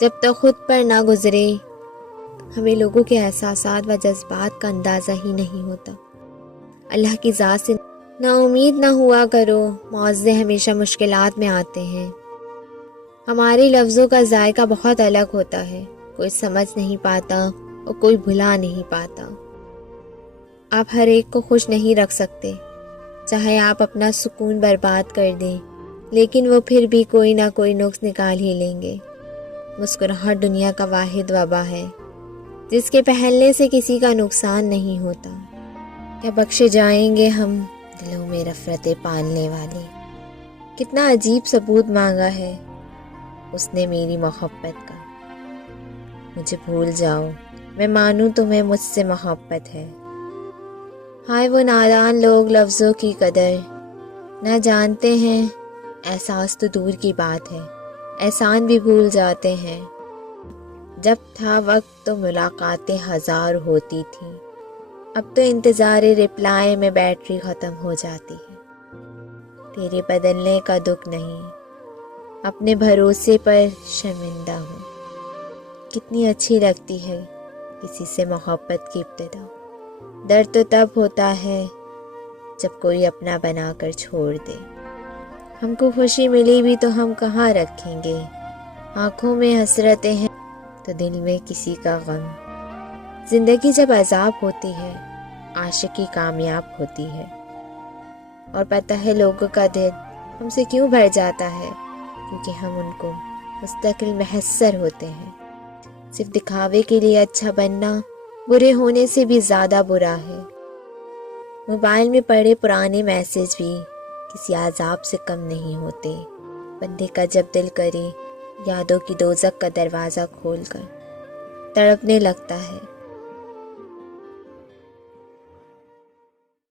جب تک خود پر نہ گزرے ہمیں لوگوں کے احساسات و جذبات کا اندازہ ہی نہیں ہوتا۔ اللہ کی ذات سے نا امید نہ ہوا کرو، معاوضے ہمیشہ مشکلات میں آتے ہیں۔ ہمارے لفظوں کا ذائقہ بہت الگ ہوتا ہے، کوئی سمجھ نہیں پاتا اور کوئی بھلا نہیں پاتا۔ آپ ہر ایک کو خوش نہیں رکھ سکتے، چاہے آپ اپنا سکون برباد کر دیں، لیکن وہ پھر بھی کوئی نہ کوئی نقص نکال ہی لیں گے۔ مسکراہٹ دنیا کا واحد وبا ہے جس کے پہننے سے کسی کا نقصان نہیں ہوتا۔ کیا بخشے جائیں گے ہم دلوں میں نفرتیں پالنے والے؟ کتنا عجیب ثبوت مانگا ہے اس نے میری محبت کا۔ مجھے بھول جاؤ، میں مانوں تمہیں مجھ سے محبت ہے۔ ہائے وہ نادان لوگ لفظوں کی قدر نہ جانتے ہیں، احساس تو دور کی بات ہے، احسان بھی بھول جاتے ہیں۔ جب تھا وقت تو ملاقاتیں ہزار ہوتی تھیں، اب تو انتظار رپلائی میں بیٹری ختم ہو جاتی ہے۔ تیرے بدلنے کا دکھ نہیں، اپنے بھروسے پر شرمندہ ہوں۔ کتنی اچھی لگتی ہے کسی سے محبت کی ابتدا، درد تو تب ہوتا ہے جب کوئی اپنا بنا کر چھوڑ دے۔ ہم کو خوشی ملی بھی تو ہم کہاں رکھیں گے، آنکھوں میں حسرتیں ہیں تو دل میں کسی کا غم۔ زندگی جب عذاب ہوتی ہے، عاشقی کامیاب ہوتی ہے۔ اور پتہ ہے لوگوں کا دل ہم سے کیوں بھر جاتا ہے، کیونکہ ہم ان کو مستقل محسر ہوتے ہیں۔ صرف دکھاوے کے لیے اچھا بننا برے ہونے سے بھی زیادہ برا ہے۔ موبائل میں پڑے پرانے میسج بھی کسی عذاب سے کم نہیں ہوتے۔ بندے کا جب دل کرے یادوں کی دوزخ کا دروازہ کھول کر تڑپنے لگتا ہے۔